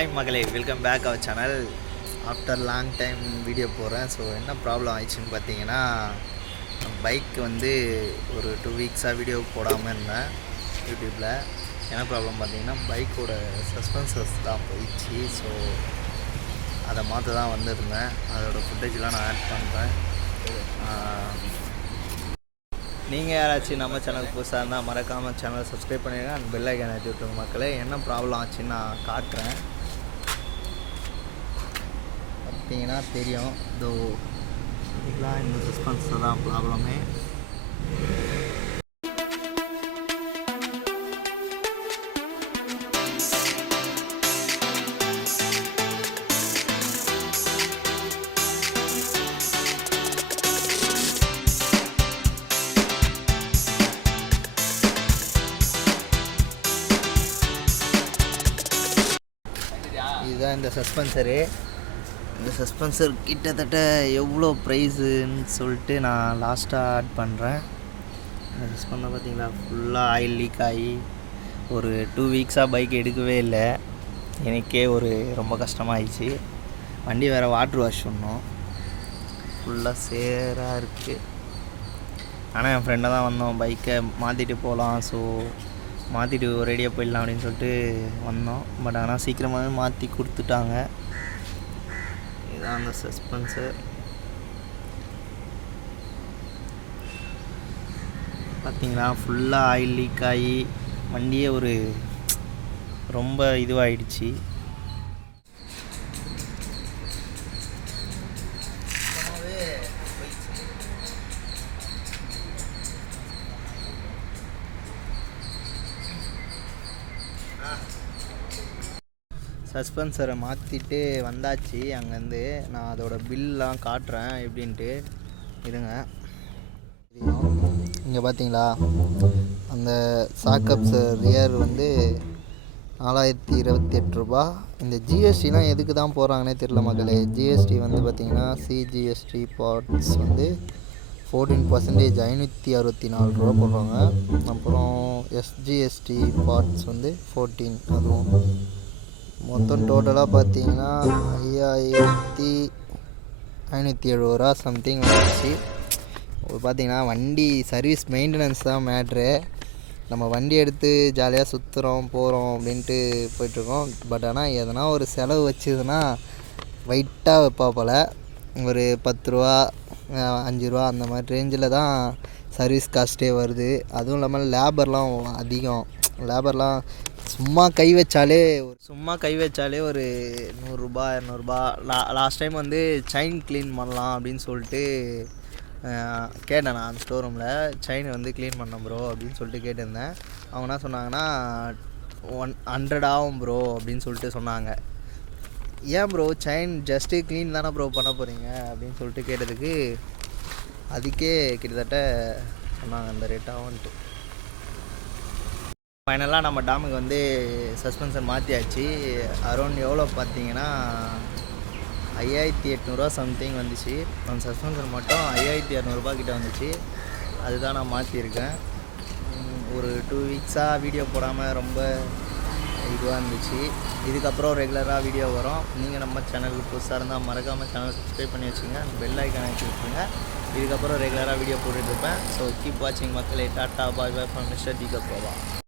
Hi மகளே, welcome back our channel. After long time video போகிறேன். So என்ன problem ஆயிடுச்சுன்னு பார்த்தீங்கன்னா, பைக் வந்து ஒரு 2 வீக்ஸாக வீடியோ போடாமல் இருந்தேன் யூடியூப்பில். என்ன ப்ராப்ளம் பார்த்தீங்கன்னா, பைக்கோட சஸ்பென்சர்ஸ் தான் போயிடுச்சு. ஸோ அதை மாற்ற தான் வந்திருந்தேன். அதோடய ஃபுட்டேஜ்லாம் நான் ஆட் பண்ணுறேன். நீங்கள் யாராச்சும் நம்ம சேனலுக்கு புதுசாக இருந்தால் மறக்காமல் சேனலை சப்ஸ்கிரைப் பண்ணிடுங்க. அண்ட் பெல் ஐக்கான் ஏற்றி விட்டுருங்க மக்களே. என்ன ப்ராப்ளம் ஆச்சுன்னு நான் காட்டுறேன். பார்த்தீங்கன்னா தெரியும், இதோ இதெல்லாம் இந்த சஸ்பென்ஸர் தான் ப்ராப்ளமே. இதுதான் இந்த சஸ்பென்சரு. இந்த சஸ்பென்சர் கிட்டத்தட்ட எவ்வளோ ப்ரைஸுன்னு சொல்லிட்டு நான் லாஸ்ட்டாக ஆட் பண்ணுறேன். இந்த சஸ்பென்சர் பார்த்தீங்களா, ஃபுல்லாக ஆயில் லீக் ஆகி ஒரு 2 வீக்ஸாக பைக் எடுக்கவே இல்லை. எனக்கே ரொம்ப கஷ்டமாகிடுச்சு. வண்டி வேறு வாட்ரு வாஷ் பண்ணோம், ஃபுல்லாக சேராக இருக்குது. ஆனால் என் ஃப்ரெண்டை தான் வந்தோம், பைக்கை மாற்றிட்டு போகலாம், ஸோ மாற்றிட்டு ஒரேடியாக போயிடலாம் அப்படின்னு சொல்லிட்டு வந்தோம். பட் ஆனால் சீக்கிரமாகவே மாற்றி கொடுத்துட்டாங்க. இதுதான் அந்த சஸ்பென்சர். பார்த்தீங்களா, ஃபுல்லாக ஆயில் லீக் ஆகி வண்டியே ரொம்ப இதுவாகிடுச்சு. சஸ்பென்சரை மாற்றிட்டு வந்தாச்சு அங்கேருந்து. நான் அதோட பில்லாம் காட்டுறேன் எப்படின்ட்டு. இருங்க, இங்கே பார்த்தீங்களா, அந்த சாக்கப்ஸ் ரியர் வந்து 4028 ரூபா. இந்த ஜிஎஸ்டிலாம் எதுக்கு தான் போகிறாங்கன்னே தெரில மக்களே. ஜிஎஸ்டி வந்து பார்த்திங்கன்னா சிஜிஎஸ்டி பார்ட்ஸ் வந்து 14% 564 ரூபா போடுறாங்க. அப்புறம் எஸ்ஜிஎஸ்டி பார்ட்ஸ் வந்து 14, அதுவும் மொத்தம் டோட்டலாக பார்த்தீங்கன்னா 5570 ரூபா சம்திங் வந்துச்சு. பார்த்தீங்கன்னா வண்டி சர்வீஸ் மெயின்டெனன்ஸ் தான் மேட்ரு. நம்ம வண்டி எடுத்து ஜாலியாக சுற்றுறோம் போகிறோம் அப்படின்ட்டு போயிட்டுருக்கோம். பட் ஆனால் எதனா ஒரு செலவு வச்சுதுன்னா வெயிட்டாக வைப்பா போல். ஒரு 10 ரூபா 5 ரூபா அந்த மாதிரி ரேஞ்சில் தான் சர்வீஸ் காஸ்ட்டே வருது. அதுவும் இல்லாமல் லேபர்லாம் அதிகம். லேபர்லாம் சும்மா கை வச்சாலே ஒரு 100 ரூபா 200 ரூபா. லாஸ்ட் டைம் வந்து செயின் க்ளீன் பண்ணலாம் அப்படின்னு சொல்லிட்டு கேட்டேன். நான் அந்த ஸ்டோர் ரூமில் செயின் வந்து க்ளீன் பண்ணேன் ப்ரோ அப்படின்னு சொல்லிட்டு கேட்டிருந்தேன். அவங்க என்ன சொன்னாங்கன்னா 100 ஆகும் ப்ரோ அப்படின்னு சொல்லிட்டு சொன்னாங்க. ஏன் ப்ரோ, செயின் ஜஸ்ட்டு க்ளீன் தானே ப்ரோ பண்ண போகிறீங்க அப்படின்னு சொல்லிட்டு கேட்டதுக்கு அதுக்கே கிட்டத்தட்ட சொன்னாங்க அந்த ரேட் ஆகும்ன்ட்டு. ஃபைனலாக நம்ம டாமுக்கு வந்து சஸ்பென்சர் மாற்றியாச்சு. அரௌண்ட் எவ்வளோ பார்த்தீங்கன்னா 5800 சம்திங் வந்துச்சு. அந்த சஸ்பென்சர் மட்டும் 5200 கிட்ட வந்துச்சு. அதுதான் நான் மாற்றிருக்கேன். ஒரு 2 வீக்ஸாக வீடியோ போடாமல் ரொம்ப இதுவாக இருந்துச்சு. இதுக்கப்புறம் ரெகுலராக வீடியோ வரும். நீங்கள் நம்ம சேனலுக்கு புதுசாக இருந்தால் மறக்காமல் சேனல் சப்ஸ்கிரைப் பண்ணி வச்சுங்க, பெல் ஐக்கான் ஆக்கி வச்சுங்க. இதுக்கப்புறம் ரெகுலராக வீடியோ போட்டுட்ருப்பேன். ஸோ கீப் வாட்சிங் மக்களே. Tata bye bye from mister T. Prabha.